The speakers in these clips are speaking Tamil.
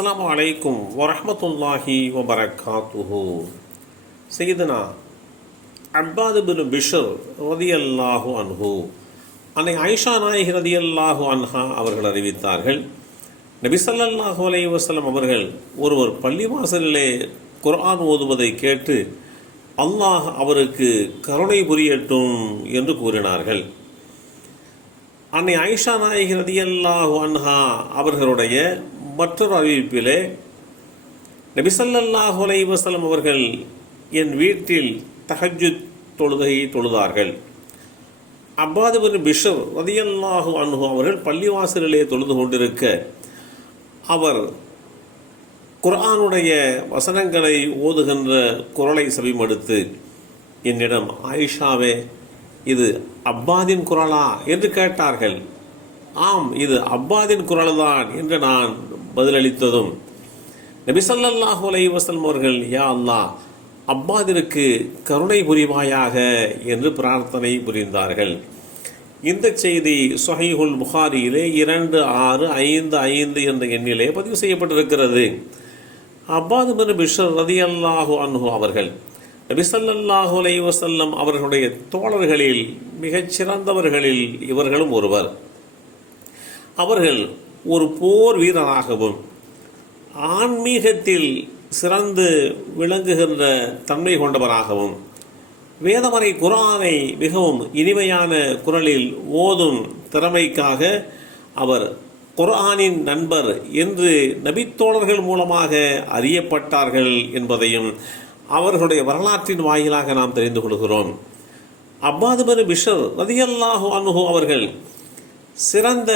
அஸ்ஸலாமு அலைக்கும் வரஹ்மத்துல்லாஹி வபரகாத்துஹு. சையதுனா அப்பாது பின் பிஷ்ர் ரதியல்லாஹு அன்ஹு அன்னை ஆயிஷா நாயகி ரதியல்லாஹு அன்ஹா அவர்கள் அறிவித்தார்கள், நபி ஸல்லல்லாஹு அலைஹி வஸல்லம் அவர்கள் ஒருவர் பள்ளிவாசலிலே குர்ஆன் ஓதுவதை கேட்டு அல்லாஹ் அவருக்கு கருணை புரியட்டும் என்று கூறினார்கள். அன்னை ஆயிஷா நாயகி ரதியல்லாஹு அன்ஹா அவர்களுடைய மற்றொரு அறிவிப்பிலே, நபி ஸல்லல்லாஹு அலைஹி வஸல்லம் அவர்கள் என் வீட்டில் தஹஜ்ஜுத் தொழுகையை தொழுதார்கள். அப்பாது பின் பிஷ்ர் ரதியல்லாஹு அன்ஹு அவர்கள் பள்ளிவாசலிலே தொழுது கொண்டிருக்க அவர் குர்ஆனுடைய வசனங்களை ஓதுகின்ற குரலை செவிமடுத்து என்னிடம், ஆயிஷாவே, இது அப்பாதின் குரலா என்று கேட்டார்கள். ஆம், இது அப்பாதின் குரல்தான் என்று நான் பதிலளித்ததும் நபி ஸல்லல்லாஹு அலைஹி வஸல்லம் அவர்கள், யா அல்லாஹ், அப்பாதிற்கு கருணை புரிவாயாக என்று பிரார்த்தனை புரிந்தார்கள். இந்த செய்தி ஸஹீஹுல் புகாரியிலே 2655 என்ற எண்ணிலே பதிவு செய்யப்பட்டிருக்கிறது. அப்பாது பின் பிஷ்ர் ரதியல்லாஹு அன்ஹு அவர்கள் நபி ஸல்லல்லாஹு அலைஹி வஸல்லம் அவர்களுடைய தோழர்களில் மிகச் சிறந்தவர்களில் இவர்களும் ஒருவர். அவர்கள் ஒரு போர் வீரராகவும் ஆன்மீகத்தில் சிறந்து விளங்குகின்ற தன்மை கொண்டவராகவும் வேதமறை குர்ஆனை மிகவும் இனிமையான குரலில் ஓதும் திறமைக்காக அவர் குர்ஆனின் நண்பர் என்று நபித்தோழர்கள் மூலமாக அறியப்பட்டார்கள் என்பதையும் அவர்களுடைய வரலாற்றின் வாயிலாக நாம் தெரிந்து கொள்கிறோம். அப்பாது பின் பிஷ்ர் ரதியல்லாஹு அன்ஹு அவர்கள் சிறந்த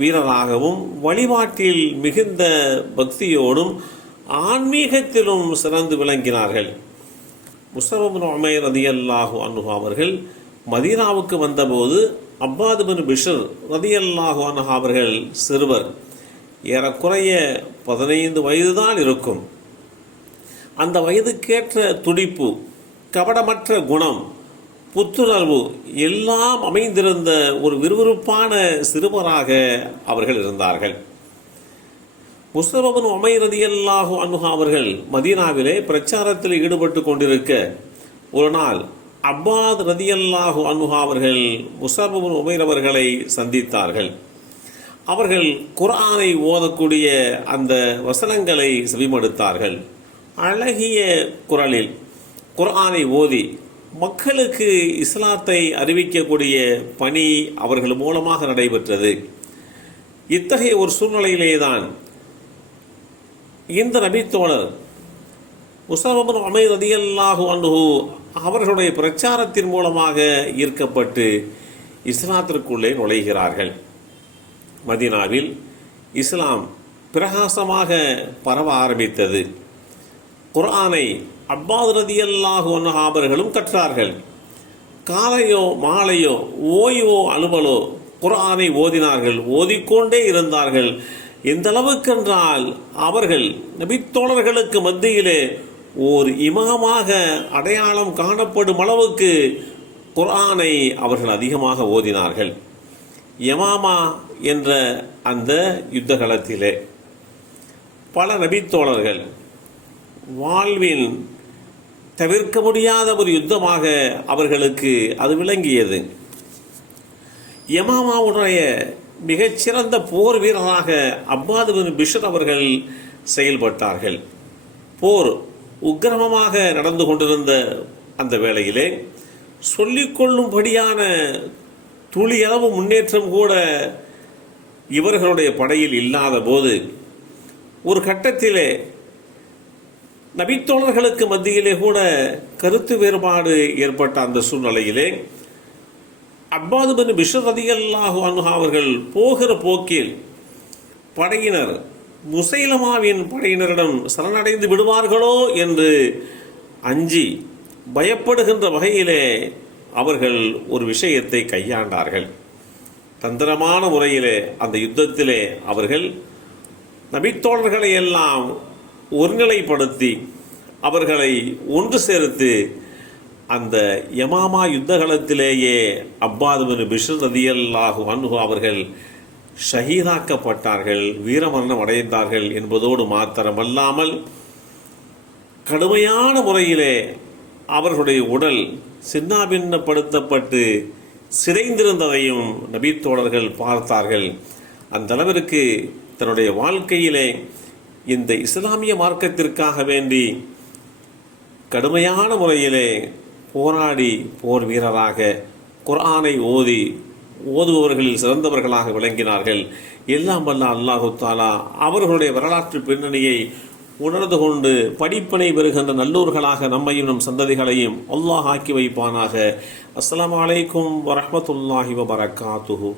வீரராகவும் வழிபாட்டில் மிகுந்த பக்தியோடும் ஆன்மீகத்திலும் சிறந்து விளங்கினார்கள். முஸ்அப் இப்னு உமைர் ரதியல்லாஹு அன்ஹு அவர்கள் மதீனாவுக்கு வந்தபோது அப்பாது பின் பிஷ்ர் ரதியல்லாஹு அன்ஹு அவர்கள் சிறுவர், ஏறக்குறைய 15 வயதுதான் இருக்கும். அந்த வயதுக்கேற்ற துடிப்பு, கபடமற்ற குணம், புத்துணர்வு எல்லாம் அமைந்திருந்த ஒரு விறுவிறுப்பான சிறுவராக அவர்கள் இருந்தார்கள். முஸ்அப் இப்னு உமைர் ரலியல்லாஹு அன்ஹு அவர்கள் மதீனாவிலே பிரச்சாரத்தில் ஈடுபட்டு கொண்டிருக்க ஒரு நாள் அப்பாத் ரலியல்லாஹு அன்ஹு அவர்கள் முஸ்அப் இப்னு உமைர் அவர்களை சந்தித்தார்கள். அவர்கள் குர்ஆனை ஓதக்கூடிய அந்த வசனங்களை செவிமடுத்தார்கள். அழகிய குரலில் குர்ஆனை ஓதி மக்களுக்கு இஸ்லாத்தை அறிவிக்கக்கூடிய பணி அவர்கள் மூலமாக நடைபெற்றது. இத்தகைய ஒரு சூழ்நிலையிலேதான் இந்த நபித்தோழர் முஸ்அப் இப்னு உமைர் ரலியல்லாஹு அன்ஹு அவர்களுடைய பிரச்சாரத்தின் மூலமாக ஈர்க்கப்பட்டு இஸ்லாத்திற்குள்ளே நுழைகிறார்கள். மதீனாவில் இஸ்லாம் பிரகாசமாக பரவ ஆரம்பித்தது. குர்ஆனை அப்பாது ரலியல்லாஹு அன்ஹு அவர்களும் கற்றார்கள். காலையோ மாலையோ ஓய்வோ அலுவலோ குர்ஆனை ஓதினார்கள், ஓதிக்கொண்டே இருந்தார்கள். எந்த அளவுக்கென்றால் அவர்கள் நபித்தோழர்களுக்கு மத்தியிலே ஓர் இமாமாக அடையாளம் காணப்படும் அளவுக்கு குர்ஆனை அவர்கள் அதிகமாக ஓதினார்கள். யமாமா என்ற அந்த யுத்தகலத்திலே பல நபித்தோழர்கள் வாழ்வின் தவிர்க்க முடியாத ஒரு யுத்தமாக அவர்களுக்கு அது விளங்கியது. யமாமாவுடைய மிகச்சிறந்த போர் வீரராக அப்பாது பின் பிஷ்ர் அவர்கள் செயல்பட்டார்கள். போர் உக்கிரமமாக நடந்து கொண்டிருந்த அந்த வேளையிலே சொல்லிக்கொள்ளும்படியான துளியளவு முன்னேற்றம் கூட இவர்களுடைய படையில் இல்லாத போது ஒரு கட்டத்திலே நபித்தோழர்களுக்கு மத்தியிலே கூட கருத்து வேறுபாடு ஏற்பட்ட அந்த சூழ்நிலையிலே அப்பாது பின் பிஷ்ர் ரலியல்லாஹு அன்ஹு அவர்கள் போகிற போக்கில் படையினர் முசைலமாவின் படையினரிடம் சரணடைந்து விடுவார்களோ என்று அஞ்சி பயப்படுகின்ற வகையிலே அவர்கள் ஒரு விஷயத்தை கையாண்டார்கள். தந்திரமான முறையிலே அந்த யுத்தத்திலே அவர்கள் நபித்தோழர்களை எல்லாம் ஒருநிலைப்படுத்தி அவர்களை ஒன்று சேர்த்து அந்த யமாமா யுத்தகலத்திலேயே அப்பாது பின் பிஷ்ர் ரலியல்லாஹு அன்ஹு அவர்கள் ஷஹீதாக்கப்பட்டார்கள், வீரமரணம் அடைந்தார்கள் என்பதோடு மாத்திரமல்லாமல் கடுமையான முறையிலே அவர்களுடைய உடல் சின்னாபின்னப்படுத்தப்பட்டு சிதைந்திருந்ததையும் நபித்தோழர்கள் பார்த்தார்கள். அந்த அளவிற்கு தன்னுடைய வாழ்க்கையிலே இந்த இஸ்லாமிய மார்க்கத்திற்காக வேண்டி கடுமையான முறையிலே போராடி போர் வீரராக குர்ஆனை ஓதுபவர்களில் சிறந்தவர்களாக விளங்கினார்கள். எல்லாம் வல்ல அல்லாஹு தாலா அவர்களுடைய வரலாற்று பின்னணியை உணர்ந்து கொண்டு படிப்பினை பெறுகின்ற நல்லூர்களாக நம்மையும் நம் சந்ததிகளையும் அல்லாஹ் ஆக்கி வைப்பானாக. அஸ்ஸலாமு அலைக்கும் வரஹ்மத்துல்லாஹி வபரகாத்துஹு.